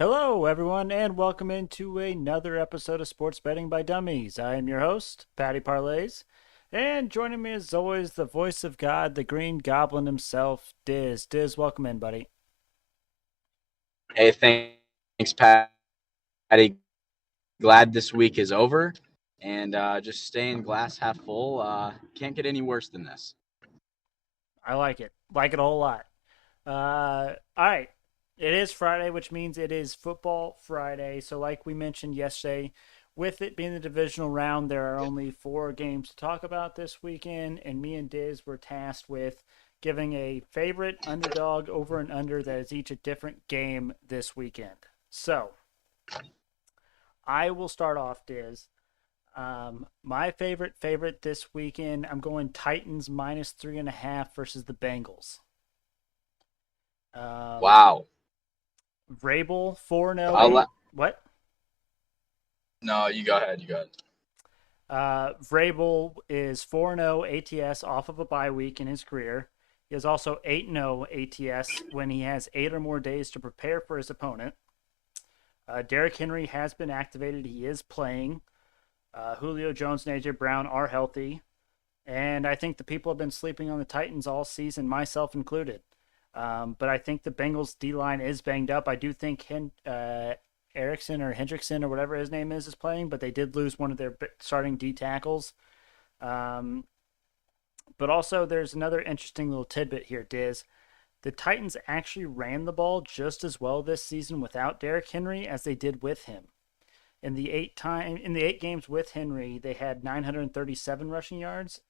Hello, everyone, and welcome into another episode of Sports Betting by Dummies. I am your host, Patty Parlays, and joining me as always, the voice of God, the Green Goblin himself, Diz. Diz, welcome in, buddy. Hey, thanks, Patty. Glad this week is over, and just staying glass half full. Can't get any worse than this. I like it a whole lot. All right, it is Friday, which means it is Football Friday. So, like we mentioned yesterday, with it being the divisional round, there are only 4 games to talk about this weekend, and me and Diz were tasked with giving a favorite underdog over and under that is each a different game this weekend. So, I will start off, Diz. My favorite this weekend, I'm going Titans minus 3.5 versus the Bengals. Um, Wow. Vrabel 4-0. I'll let. What? No, you go ahead. You go ahead. Vrabel is 4-0 ATS off of a bye week in his career. He is also 8-0 ATS when he has 8 or more days to prepare for his opponent. Derrick Henry has been activated. He is playing. Julio Jones and A.J. Brown are healthy. And I think the people have been sleeping on the Titans all season, myself included. But I think the Bengals D-line is banged up. I do think Erickson or Hendrickson or whatever his name is playing, but they did lose one of their starting D tackles. Um, but also, there's another interesting little tidbit here, Diz. The Titans actually ran the ball just as well this season without Derrick Henry as they did with him. In the 8 games with Henry, they had 937 rushing yards.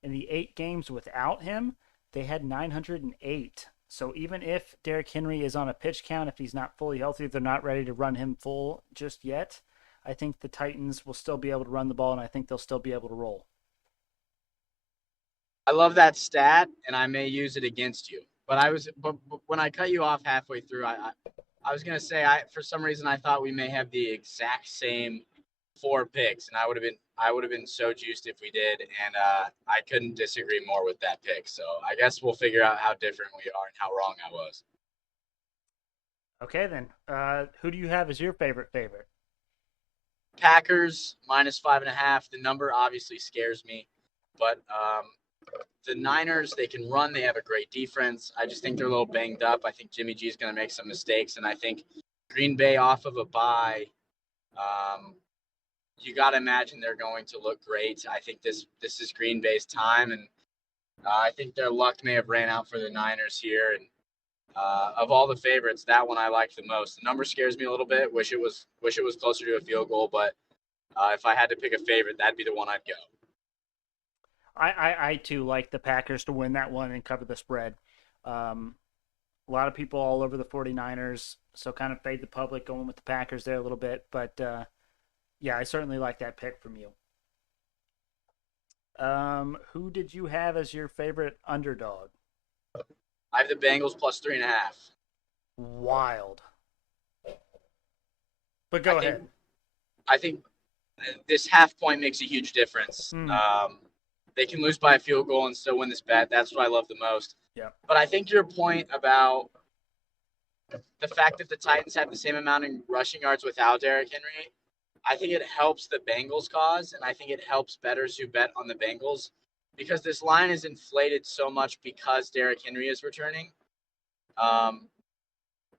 In the 8 games without him, they had 908. So even if Derrick Henry is on a pitch count, if he's not fully healthy, they're not ready to run him full just yet. I think the Titans will still be able to run the ball, and I think they'll still be able to roll. I love that stat, and I may use it against you. But when I cut you off halfway through, I was gonna say for some reason I thought we may have the exact same 4 picks, and I would have been so juiced if we did, and I couldn't disagree more with that pick. So I guess we'll figure out how different we are and how wrong I was. Okay, then. Who do you have as your favorite favorite? Packers minus 5.5. The number obviously scares me, but the Niners, they can run. They have a great defense. I just think they're a little banged up. I think Jimmy G is going to make some mistakes, and I think Green Bay off of a bye. Um, you got to imagine they're going to look great. I think this is Green Bay's time, and I think their luck may have ran out for the Niners here. And of all the favorites, that one I like the most. The number scares me a little bit. Wish it was closer to a field goal, but if I had to pick a favorite, that'd be the one I'd go. I too like the Packers to win that one and cover the spread. Um, a lot of people all over the 49ers, so kind of fade the public going with the Packers there a little bit. But yeah, I certainly like that pick from you. Who did you have as your favorite underdog? I have the Bengals plus 3.5. Wild. But I go think ahead. I think this half point makes a huge difference. Hmm. They can lose by a field goal and still win this bet. That's what I love the most. Yeah. But I think your point about the fact that the Titans have the same amount of rushing yards without Derrick Henry, I think it helps the Bengals cause, and I think it helps bettors who bet on the Bengals because this line is inflated so much because Derrick Henry is returning. Um,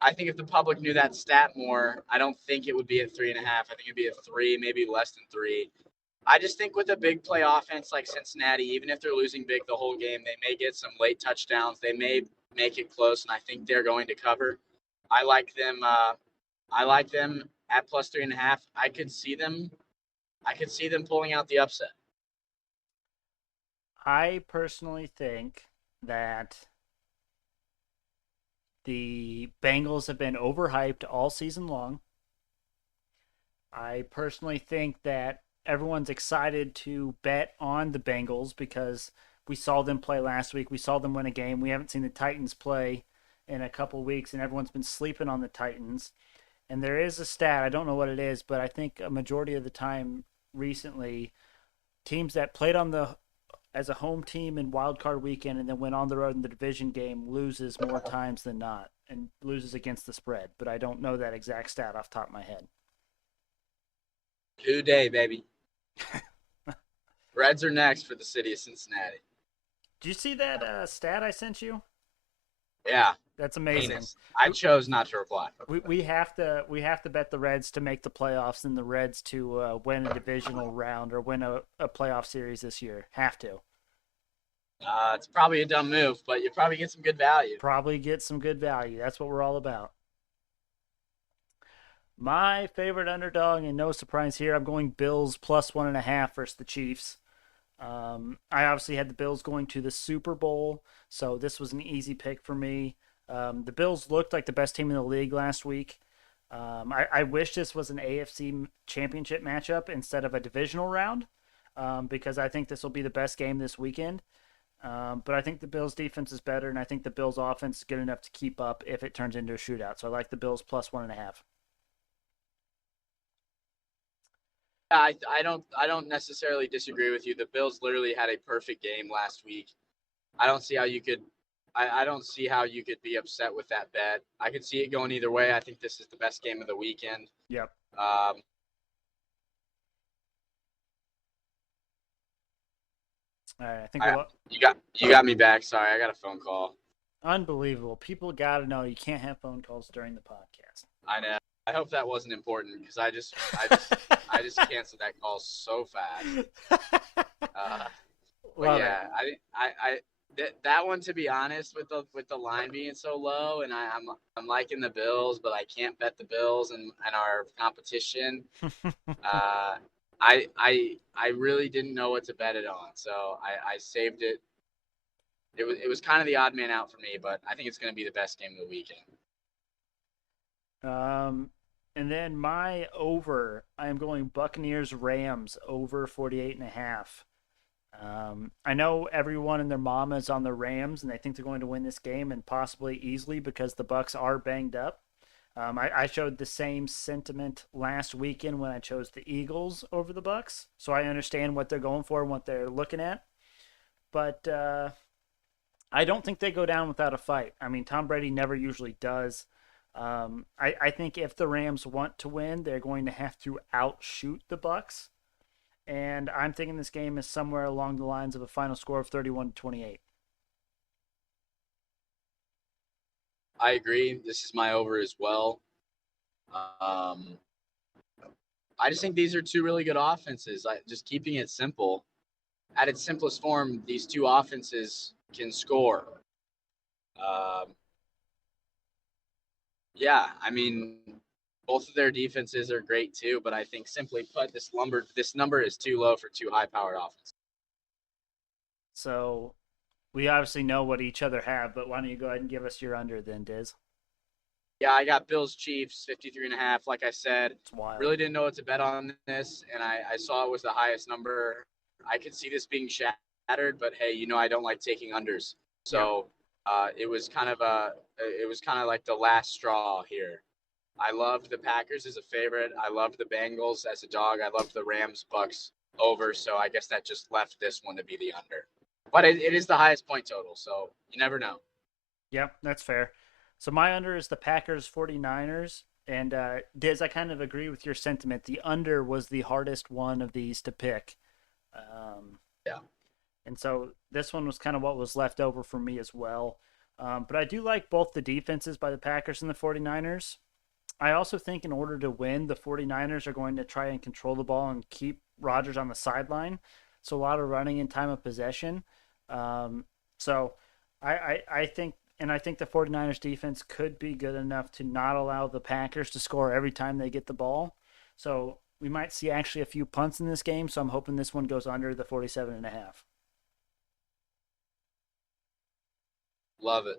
I think if the public knew that stat more, I don't think it would be at 3.5. I think it'd be at 3, maybe less than 3. I just think with a big play offense like Cincinnati, even if they're losing big the whole game, they may get some late touchdowns. They may make it close, and I think they're going to cover. I like them. I like them at plus 3.5. I could see them. I could see them pulling out the upset. I personally think that the Bengals have been overhyped all season long. I personally think that everyone's excited to bet on the Bengals because we saw them play last week. We saw them win a game. We haven't seen the Titans play in a couple weeks, and everyone's been sleeping on the Titans. And there is a stat, I don't know what it is, but I think a majority of the time recently, teams that played on the as a home team in wild card weekend and then went on the road in the division game loses more times than not. and loses against the spread, but I don't know that exact stat off the top of my head. Today, baby. Reds are next for the city of Cincinnati. Do you see that stat I sent you? Yeah. That's amazing. Heinous. I chose not to reply. We have to bet the Reds to make the playoffs and the Reds to win a divisional round or win a playoff series this year. Have to. It's probably a dumb move, but you probably get some good value. Probably get some good value. That's what we're all about. My favorite underdog, and no surprise here, I'm going Bills plus 1.5 versus the Chiefs. I obviously had the Bills going to the Super Bowl, so this was an easy pick for me. The Bills looked like the best team in the league last week. I wish this was an AFC championship matchup instead of a divisional round, because I think this will be the best game this weekend. But I think the Bills' defense is better, and I think the Bills' offense is good enough to keep up if it turns into a shootout. So I like the Bills plus 1.5. I don't necessarily disagree with you. The Bills literally had a perfect game last week. I don't see how you could I don't see how you could be upset with that bet. I could see it going either way. I think this is the best game of the weekend. Yep. All right, I think you got me back. Sorry, I got a phone call. Unbelievable. People got to know you can't have phone calls during the podcast. I know. I hope that wasn't important because I just canceled that call so fast. But yeah, that one, to be honest, with the line being so low, and I'm liking the Bills, but I can't bet the Bills and our competition. I really didn't know what to bet it on, so I saved it. It was kind of the odd man out for me, but I think it's going to be the best game of the weekend. And then my over, I am going Buccaneers Rams over 48.5. I know everyone and their mama is on the Rams, and they think they're going to win this game and possibly easily because the Bucs are banged up. I showed the same sentiment last weekend when I chose the Eagles over the Bucs, so I understand what they're going for and what they're looking at. But I don't think they go down without a fight. I mean, Tom Brady never usually does. I think if the Rams want to win, they're going to have to outshoot the Bucs. And I'm thinking this game is somewhere along the lines of a final score of 31-28. I agree. This is my over as well. I just think these are two really good offenses. Just keeping it simple. At its simplest form, these two offenses can score. Yeah, I mean, both of their defenses are great too, but I think simply put, this number is too low for two high-powered offenses. So we obviously know what each other have, but why don't you go ahead and give us your under then, Diz? Yeah, I got Bills Chiefs 53.5. Like I said, It's wild. Really didn't know what to bet on this, and I saw it was the highest number. I could see this being shattered, but hey, I don't like taking unders, so it was kind of like the last straw here. I loved the Packers as a favorite. I loved the Bengals as a dog. I loved the Rams Bucks over, so I guess that just left this one to be the under. But it is the highest point total, so you never know. Yep, that's fair. So my under is the Packers 49ers. And Diz, I kind of agree with your sentiment. The under was the hardest one of these to pick. Yeah. And so this one was kind of what was left over for me as well. But I do like both the defenses by the Packers and the 49ers. I also think in order to win, the 49ers are going to try and control the ball and keep Rodgers on the sideline. So a lot of running in time of possession. So I think the 49ers defense could be good enough to not allow the Packers to score every time they get the ball. So we might see actually a few punts in this game. So I'm hoping this one goes under the 47.5. Love it.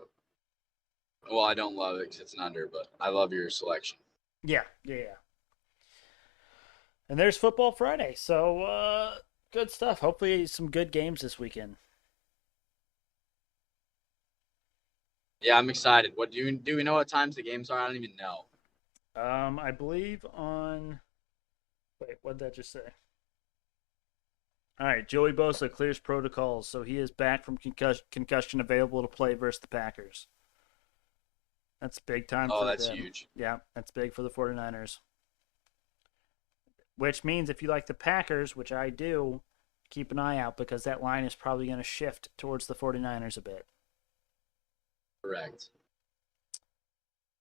Well, I don't love it because it's an under, but I love your selection. Yeah. And there's Football Friday. So good stuff. Hopefully some good games this weekend. Yeah, I'm excited. What do we know what times the games are? I don't even know. I believe on. Wait, what did that just say? All right, Joey Bosa clears protocols, so he is back from concussion, available to play versus the Packers. That's big time Oh, for that's them. huge. Yeah, that's big for the 49ers. Which means if you like the Packers, which I do, keep an eye out because that line is probably going to shift towards the 49ers a bit. Correct.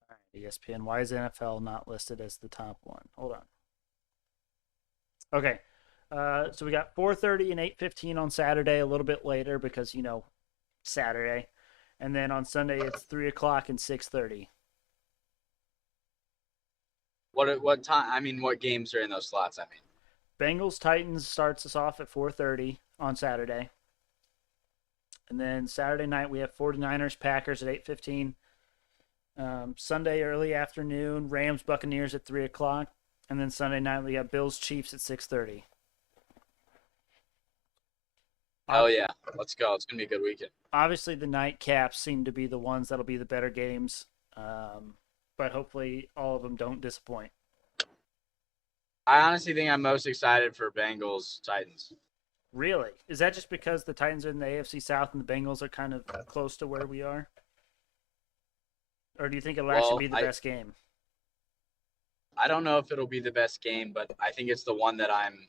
All right, ESPN, why is NFL not listed as the top one? Hold on. Okay. So we got 4:30 and 8:15 on Saturday, a little bit later because Saturday, and then on Sunday it's 3 o'clock and 6:30. What time? I mean, what games are in those slots? I mean, Bengals Titans starts us off at 4:30 on Saturday, and then Saturday night we have 49ers Packers at 8:15. Sunday early afternoon Rams Buccaneers at 3 o'clock, and then Sunday night we got Bills Chiefs at 6:30. hell yeah, let's go. It's gonna be a good weekend. Obviously the nightcaps seem to be the ones that'll be the better games, but hopefully all of them don't disappoint. I honestly think I'm most excited for Bengals Titans. Really? Is that just because the Titans are in the AFC South and the Bengals are kind of close to where we are? Or do you think it'll actually be the best game? I don't know if it'll be the best game, but I think it's the one that I'm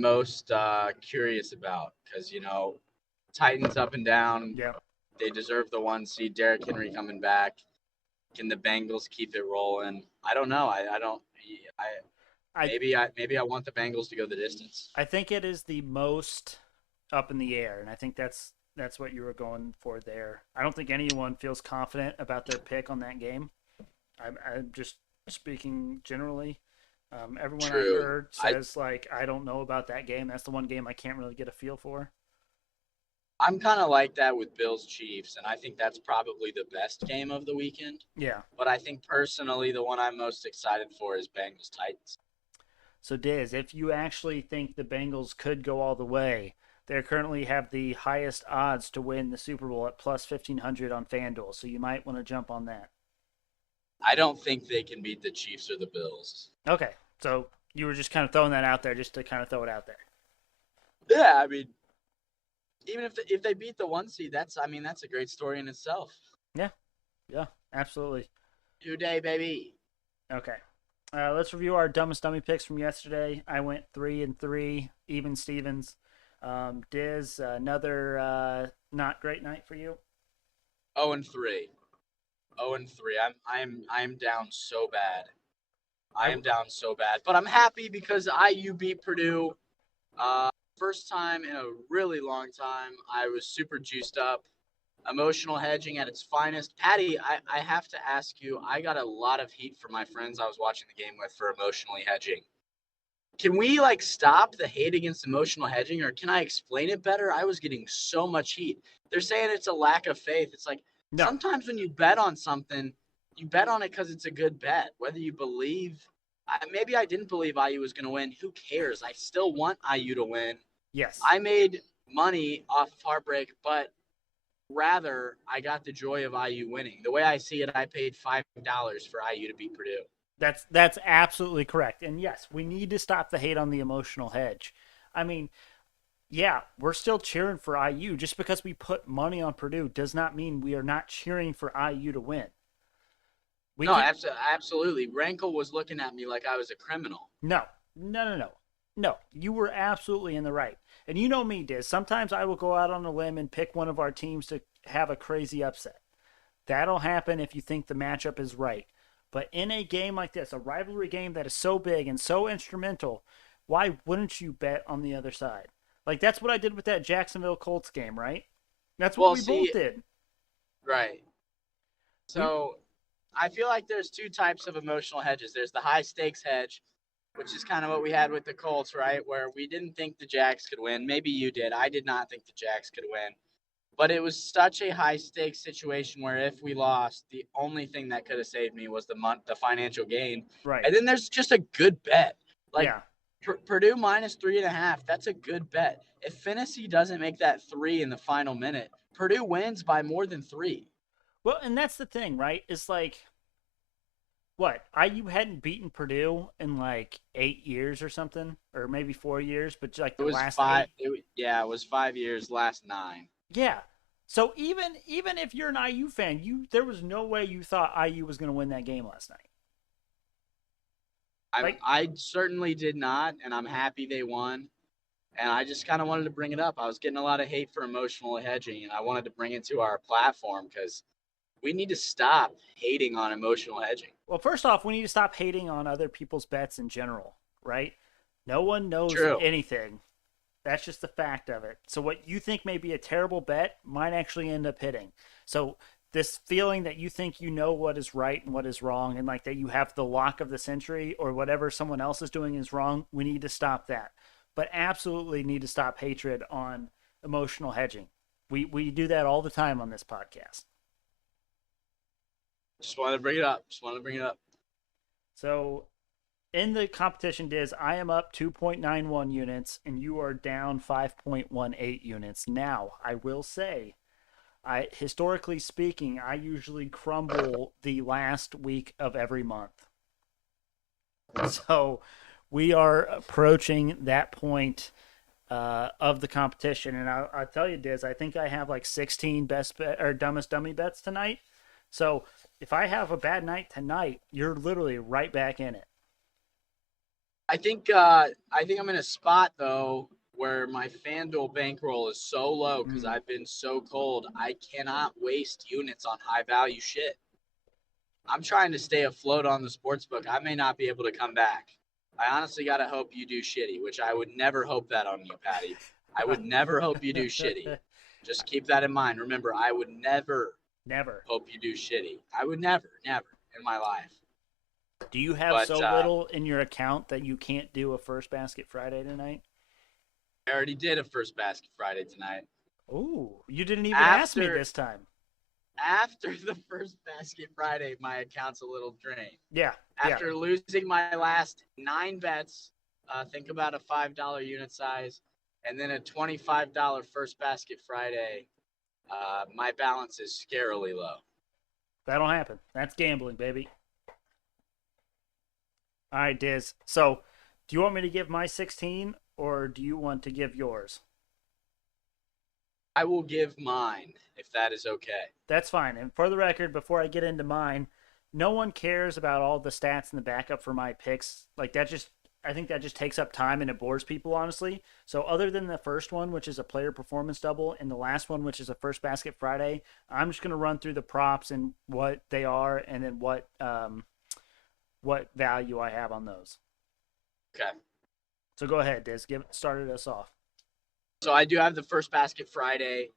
most curious about because Titans up and down. Yeah. They deserve the 1 seed. Derrick Henry coming back. Can the Bengals keep it rolling? I don't know. I don't. Maybe I want the Bengals to go the distance. I think it is the most up in the air, and I think that's what you were going for there. I don't think anyone feels confident about their pick on that game. I'm just speaking generally. Everyone True. I heard says I don't know about that game. That's the one game I can't really get a feel for. I'm kind of like that with Bills Chiefs, and I think that's probably the best game of the weekend. Yeah. But I think personally, the one I'm most excited for is Bengals Titans. So Diz, if you actually think the Bengals could go all the way, they currently have the highest odds to win the Super Bowl at plus 1,500 on FanDuel. So you might want to jump on that. I don't think they can beat the Chiefs or the Bills. Okay. So you were just kind of throwing that out there just to kind of throw it out there. Yeah, I mean, even if they beat the 1 seed, that's a great story in itself. Yeah, absolutely. New day, baby. Okay. Let's review our dumbest dummy picks from yesterday. I went 3-3, even Stevens. Diz, another not great night for you. 0-3. 0-3. I'm down so bad. I am down so bad, but I'm happy because IU beat Purdue. First time in a really long time. I was super juiced up. Emotional hedging at its finest. Patty, I have to ask you, I got a lot of heat from my friends I was watching the game with for emotionally hedging. Can we stop the hate against emotional hedging, or can I explain it better? I was getting so much heat. They're saying it's a lack of faith. It's No. Sometimes when you bet on something, you bet on it because it's a good bet. Whether you believe, maybe I didn't believe IU was going to win. Who cares? I still want IU to win. Yes. I made money off of heartbreak, but rather I got the joy of IU winning. The way I see it, I paid $5 for IU to beat Purdue. That's absolutely correct. And yes, we need to stop the hate on the emotional hedge. I mean, yeah, we're still cheering for IU. Just because we put money on Purdue does not mean we are not cheering for IU to win. Absolutely. Rankle was looking at me like I was a criminal. No. You were absolutely in the right. And you know me, Diz. Sometimes I will go out on a limb and pick one of our teams to have a crazy upset. That'll happen if you think the matchup is right. But in a game like this, a rivalry game that is so big and so instrumental, why wouldn't you bet on the other side? That's what I did with that Jacksonville Colts game, right? That's what we both did. Right. So I feel like there's two types of emotional hedges. There's the high stakes hedge, which is kind of what we had with the Colts, right? Where we didn't think the Jags could win. Maybe you did. I did not think the Jags could win. But it was such a high stakes situation where if we lost, the only thing that could have saved me was the financial gain. Right. And then there's just a good bet. Yeah. Purdue minus 3.5. That's a good bet. If Finney doesn't make that 3 in the final minute, Purdue wins by more than 3. Well, and that's the thing, right? It's what? IU hadn't beaten Purdue in 8 years or something, or maybe 4 years, but the last 5. 8. It was 5 years, last 9. Yeah. So even if you're an IU fan, there was no way you thought IU was going to win that game last night. Like, I certainly did not, and I'm happy they won. And I just kind of wanted to bring it up. I was getting a lot of hate for emotional hedging, and I wanted to bring it to our platform because we need to stop hating on emotional hedging. well, first off, we need to stop hating on other people's bets in general, right? No one knows True. anything. That's just the fact of it. So what you think may be a terrible bet might actually end up hitting. So this feeling that you think you know what is right and what is wrong, and like that you have the lock of the century or whatever someone else is doing is wrong, we need to stop that. But absolutely need to stop hatred on emotional hedging. We do that all the time on this podcast. Just wanted to bring it up. Just wanted to bring it up. So in the competition, Diz, I am up 2.91 units and you are down 5.18 units. Now, I will say, historically speaking, I usually crumble the last week of every month. So we are approaching that point of the competition, and I'll tell you, Diz, I think I have like 16 best bet or dumbest dummy bets tonight. So if I have a bad night tonight, you're literally right back in it. I think I'm in a spot though where my FanDuel bankroll is so low because I've been so cold. I cannot waste units on high value shit. I'm trying to stay afloat on the sports book. I may not be able to come back. I honestly gotta hope you do shitty, which I would never hope that on you, Patty. I would never hope you do shitty. Just keep that in mind. Remember, I would never hope you do shitty. I would never in my life. Do you have little in your account that you can't do a first basket Friday tonight? I already did a first basket Friday tonight. Ooh, you didn't even ask me this time. After the first basket Friday, my account's a little drained. Yeah. After losing my last 9 bets, think about a $5 unit size, and then a $25 first basket Friday, my balance is scarily low. That'll happen. That's gambling, baby. All right, Diz. So, do you want me to give my 16 or do you want to give yours? I will give mine if that is okay. That's fine. And for the record, before I get into mine, no one cares about all the stats in the backup for my picks. Like I think that just takes up time and it bores people, honestly. So other than the first one, which is a player performance double, and the last one, which is a first basket Friday, I'm just going to run through the props and what they are, and then what value I have on those. Okay. So go ahead, Diz. Started us off. So I do have the first basket Friday.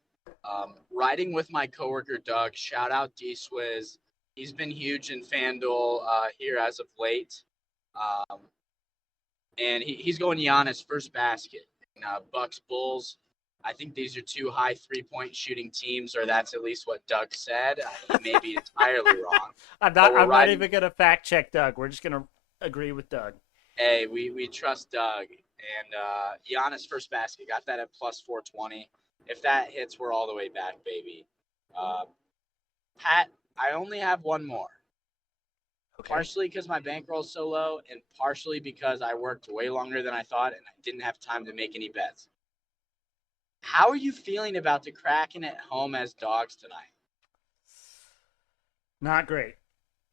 Riding with my coworker Doug. Shout out D-Swizz. He's been huge in FanDuel here as of late. And he's going Giannis first basket. And, Bucks Bulls. I think these are 2 high 3-point shooting teams, or that's at least what Doug said. He may be entirely wrong. I'm not even going to fact check Doug. We're just going to agree with Doug. Hey, we trust Doug. And Giannis first basket, got that at plus 420. If that hits, we're all the way back, baby. Pat, I only have one more. Okay. Partially because my bankroll is so low, and partially because I worked way longer than I thought, and I didn't have time to make any bets. How are you feeling about the Kraken at home as dogs tonight? Not great.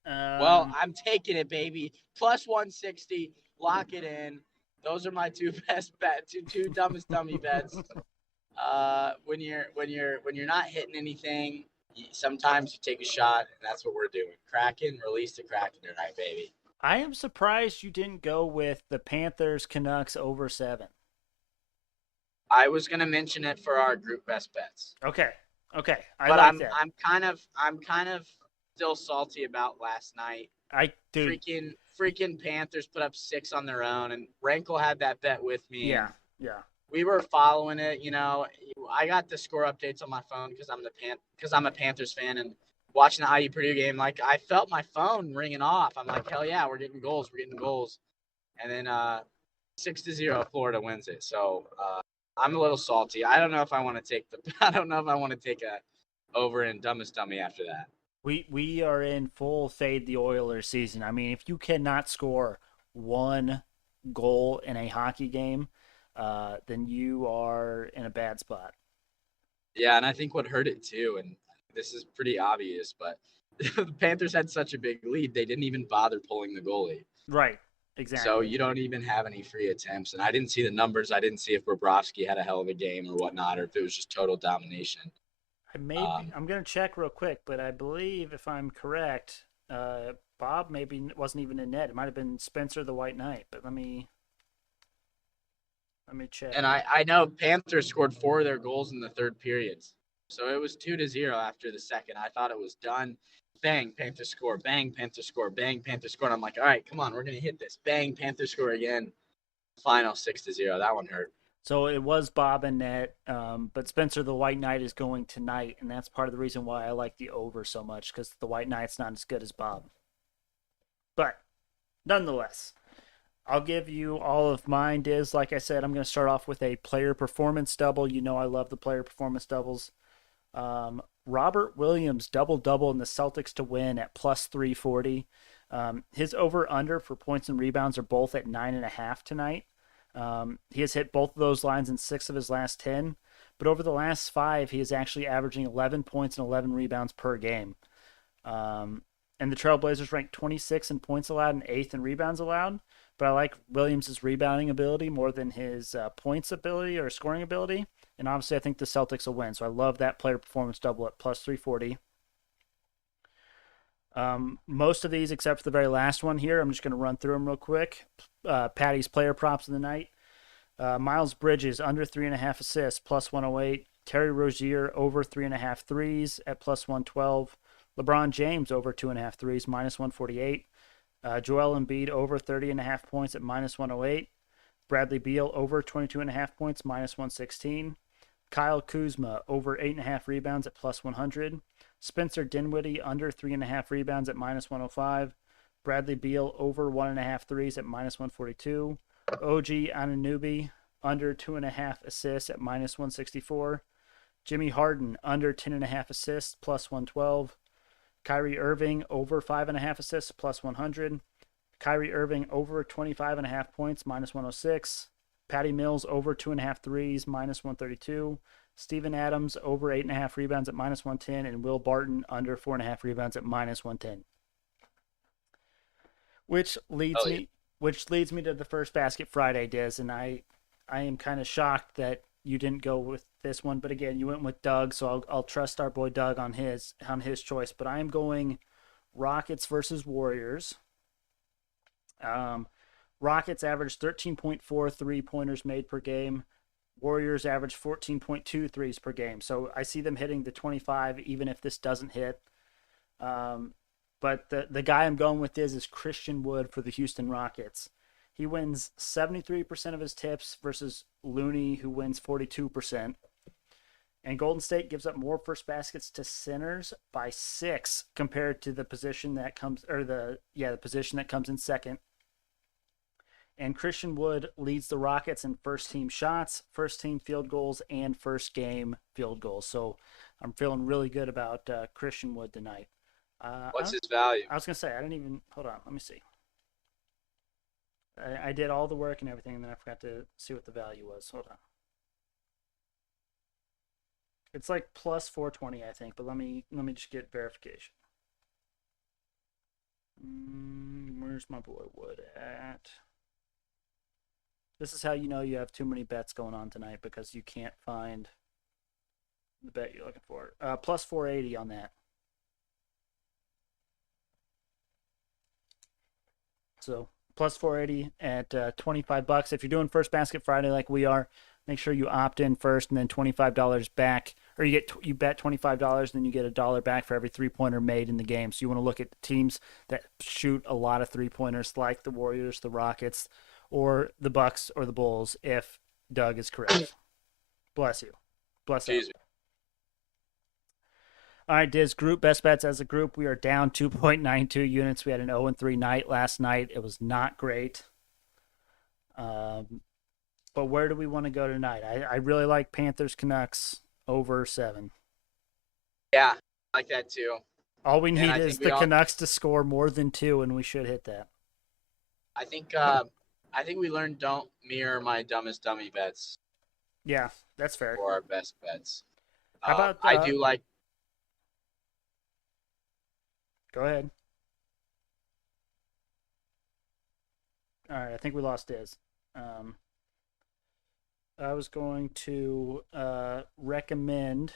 Well, I'm taking it, baby. Plus 160. Lock it in. Those are my 2 best bets, two dumbest dummy bets. When you're not hitting anything, sometimes you take a shot, and that's what we're doing. Kraken, release the Kraken tonight, baby. I am surprised you didn't go with the Panthers Canucks over 7. I was gonna mention it for our group best bets. Okay. I'm kind of still salty about last night. Freaking Panthers put up 6 on their own, and Rankle had that bet with me. Yeah. We were following it, you know. I got the score updates on my phone because I'm a Panthers fan, and watching the IU Purdue game, like I felt my phone ringing off. I'm like, hell yeah, we're getting goals, and then 6-0 Florida wins it. So I'm a little salty. I don't know if I want to take a over in Dummest Dummy after that. We are in full fade the Oilers season. I mean, if you cannot score 1 goal in a hockey game, then you are in a bad spot. Yeah, and I think what hurt it too, and this is pretty obvious, but the Panthers had such a big lead, they didn't even bother pulling the goalie. Right. So Exactly. you don't even have any free attempts. And I didn't see the numbers. I didn't see if Bobrovsky had a hell of a game or whatnot, or if it was just total domination. I'm gonna check real quick, but I believe if I'm correct, Bob maybe wasn't even in net. It might have been Spencer the White Knight. But let me check. And I know Panthers scored 4 of their goals in the third periods. So it was 2-0 after the second. I thought it was done. Bang, Panthers score. Bang, Panthers score. Bang, Panthers score. And I'm like, all right, come on, we're gonna hit this. Bang, Panthers score again. Final 6-0. That one hurt. So it was Bob and net, but Spencer the White Knight is going tonight, and that's part of the reason why I like the over so much because the White Knight's not as good as Bob. But nonetheless, I'll give you all of mine, Diz. Like I said, I'm going to start off with a player performance double. You know I love the player performance doubles. Robert Williams double in the Celtics to win at plus 340. His over under for points and rebounds are both at 9.5 tonight. He has hit both of those lines in 6 of his last 10, but over the last 5, he is actually averaging 11 points and 11 rebounds per game. And the Trailblazers rank 26 in points allowed and 8th in rebounds allowed. But I like Williams' rebounding ability more than his points ability or scoring ability. And obviously, I think the Celtics will win. So I love that player performance double at plus 340. Most of these, except for the very last one here, I'm just going to run through them real quick. Patty's player props of the night. Miles Bridges, under 3.5 assists, plus 108. Terry Rozier, over 3.5 threes at plus 112. LeBron James, over 2.5 threes, minus 148. Joel Embiid, over 30.5 points at minus 108. Bradley Beal, over 22.5 points, minus 116. Kyle Kuzma, over 8.5 rebounds at plus 100. Spencer Dinwiddie, under 3.5 rebounds at minus 105. Bradley Beal, over 1.5 threes at minus 142. OG Anunoby, under 2.5 assists at minus 164. Jimmy Harden, under 10.5 assists, plus 112. Kyrie Irving, over 5.5 assists, plus 100. Kyrie Irving, over 25.5 points, minus 106. Patty Mills, over 2.5 threes, minus 132. Steven Adams, over 8.5 rebounds at minus 110. And Will Barton, under 4.5 rebounds at minus 110. Which leads Oh, yeah. me to the first basket Friday, Diz, and I am kind of shocked that you didn't go with this one, but again, you went with Doug, so I'll trust our boy Doug on his choice. But I am going Rockets versus Warriors. Rockets average 13.4 3-pointers made per game. Warriors average 14.2 threes per game. So I see them hitting the 25 even if this doesn't hit. But the guy I'm going with is Christian Wood for the Houston Rockets. He wins 73% of his tips versus Looney, who wins 42%. And Golden State gives up more first baskets to centers by 6 compared to the position that comes the position that comes in second. And Christian Wood leads the Rockets in first team shots, first team field goals, and first game field goals. So I'm feeling really good about Christian Wood tonight. What's his value? I was gonna say I didn't even hold on. Let me see. I did all the work and everything, and then I forgot to see what the value was. Hold on. It's like plus 420, I think. But let me just get verification. Where's my boy Wood at? This is how you know you have too many bets going on tonight because you can't find the bet you're looking for. Plus 480 on that. So plus 480 at $25. If you're doing first basket Friday like we are, make sure you opt in first and then $25 back, or you bet $25 and then you get $1 back for every 3-pointer made in the game. So you want to look at teams that shoot a lot of 3-pointers like the Warriors, the Rockets, or the Bucks or the Bulls if Doug is correct. Bless you. Bless you. All right, Diz, group best bets as a group. We are down 2.92 units. We had an 0-3 night last night. It was not great. But where do we want to go tonight? I really like Panthers Canucks over 7. Yeah, I like that too. All we need is the Canucks to score more than 2, and we should hit that. I think we learned don't mirror my dumbest dummy bets. Yeah, that's fair. For our best bets. How about I do like. go ahead. All right, I think we lost Diz. Um, I was going to recommend.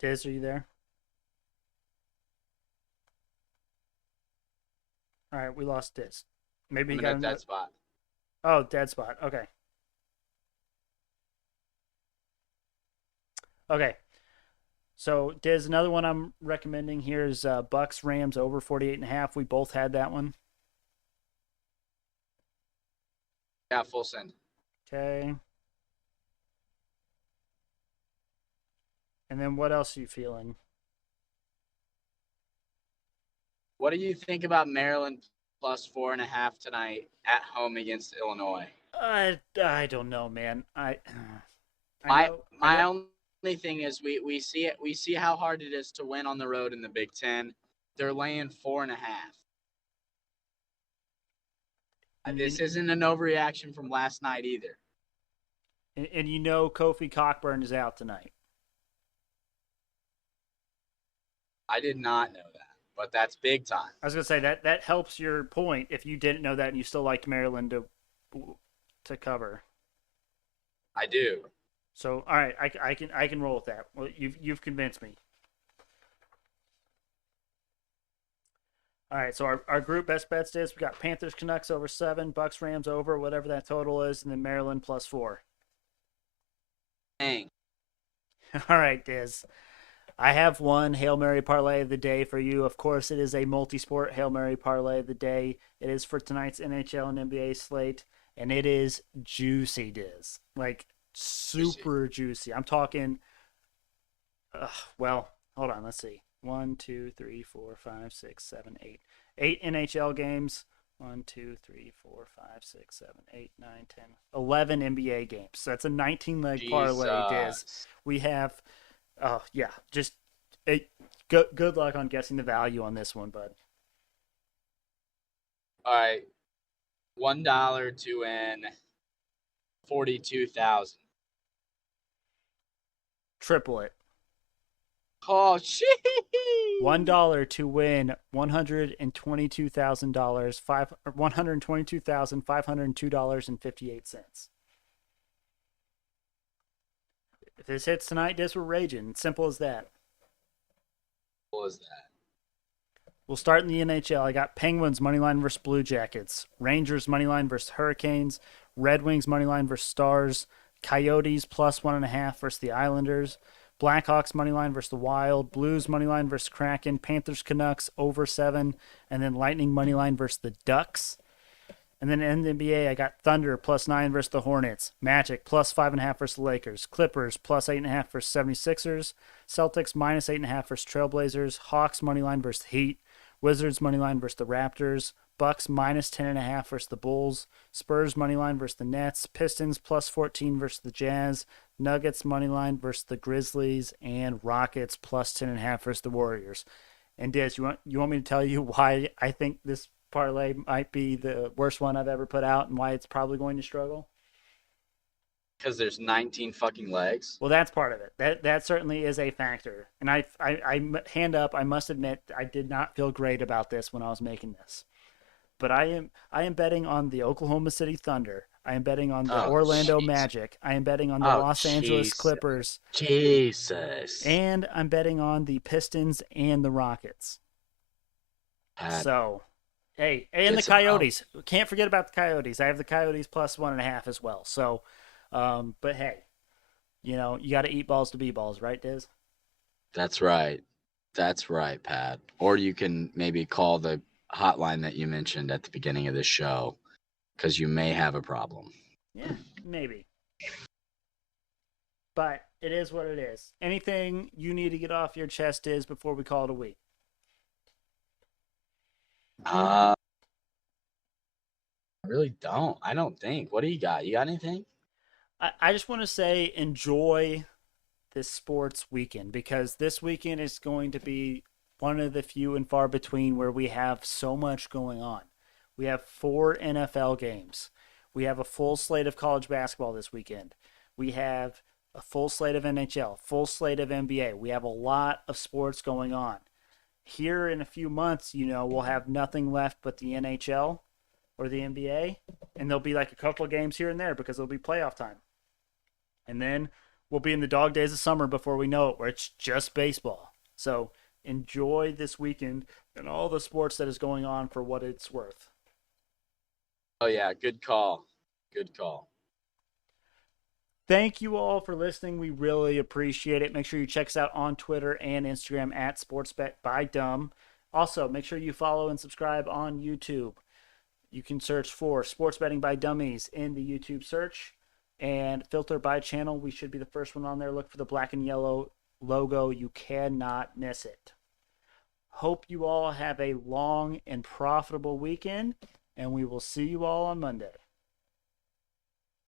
Diz, are you there? All right, we lost Diz. Maybe I'm he in got a dead another. spot. Oh, dead spot. Okay. Okay. So, Diz, another one I'm recommending here is Bucks Rams over 48.5. We both had that one. Yeah, full send. Okay. And then what else are you feeling? What do you think about Maryland plus 4.5 tonight at home against Illinois? I don't know, man. I My know I my know only thing is we see how hard it is to win on the road in the Big Ten. They're laying 4.5. and This you isn't an overreaction from last night either. and you know Kofi Cockburn is out tonight. I did not know that, but that's big time. I was gonna say that helps your point if you didn't know that and you still liked Maryland to cover. I do. So all right, I can roll with that. Well, you've convinced me. All right, so our group best bets is we got Panthers Canucks over 7, Bucks Rams over whatever that total is, and then Maryland plus 4. Dang. All right, Diz. I have one Hail Mary parlay of the day for you. Of course, it is a multi-sport Hail Mary parlay of the day. It is for tonight's NHL and NBA slate, and it is juicy, Diz. Like super juicy. I'm talking. Well, hold on. Let's see. 1, 2, 3, 4, 5, 6, 7, 8. 8 NHL games. 1, 2, 3, 4, 5, 6, 7, 8, 9, 10, 11 NBA games. So that's a 19 leg parlay, Diz. Jesus. We have oh yeah, just good luck on guessing the value on this one, bud. All right. $1 to win 42,000. Triple it. Oh shit. $1 to win $122,000, $122,502.58. If this hits tonight, this we're raging. Simple as that. What was that? We'll start in the NHL. I got Penguins money line versus Blue Jackets, Rangers money line versus Hurricanes, Red Wings money line versus Stars, Coyotes plus 1.5 versus the Islanders, Blackhawks money line versus the Wild, Blues money line versus Kraken, Panthers Canucks over 7, and then Lightning money line versus the Ducks. And then in the NBA, I got Thunder plus 9 versus the Hornets, Magic plus 5.5 versus the Lakers, Clippers plus 8.5 versus 76ers, Celtics minus 8.5 versus Trailblazers, Hawks money line versus the Heat, Wizards money line versus the Raptors, Bucks minus 10.5 versus the Bulls, Spurs money line versus the Nets, Pistons plus 14 versus the Jazz, Nuggets money line versus the Grizzlies, and Rockets plus 10.5 versus the Warriors. And Diz, you want me to tell you why I think this parlay might be the worst one I've ever put out and why it's probably going to struggle? Because there's 19 fucking legs. Well, that's part of it. That certainly is a factor. And I hand up. I must admit, I did not feel great about this when I was making this. But I am betting on the Oklahoma City Thunder. I am betting on the Orlando Magic. I am betting on the Los Angeles Clippers. Jesus. And I'm betting on the Pistons and the Rockets. So, hey, and the Coyotes. Can't forget about the Coyotes. I have the Coyotes plus 1.5 as well. So, but hey, you got to eat balls to be balls, right, Diz? That's right. That's right, Pat. Or you can maybe call the hotline that you mentioned at the beginning of this show because you may have a problem. Yeah, maybe. But it is what it is. Anything you need to get off your chest is before we call it a week? I really don't. I don't think. What do you got? You got anything? I just want to say enjoy this sports weekend because this weekend is going to be one of the few and far between where we have so much going on. We have 4 NFL games. We have a full slate of college basketball this weekend. We have a full slate of NHL, full slate of NBA. We have a lot of sports going on. Here in a few months, we'll have nothing left but the NHL or the NBA, and there'll be like a couple of games here and there because it'll be playoff time. And then we'll be in the dog days of summer before we know it, where it's just baseball. So enjoy this weekend and all the sports that is going on for what it's worth. Oh, yeah. Good call. Good call. Thank you all for listening. We really appreciate it. Make sure you check us out on Twitter and Instagram at SportsBetByDumb. Also, make sure you follow and subscribe on YouTube. You can search for Sports Betting by Dummies in the YouTube search and filter by channel. We should be the first one on there. Look for the black and yellow logo. You cannot miss it. Hope you all have a long and profitable weekend, and we will see you all on Monday.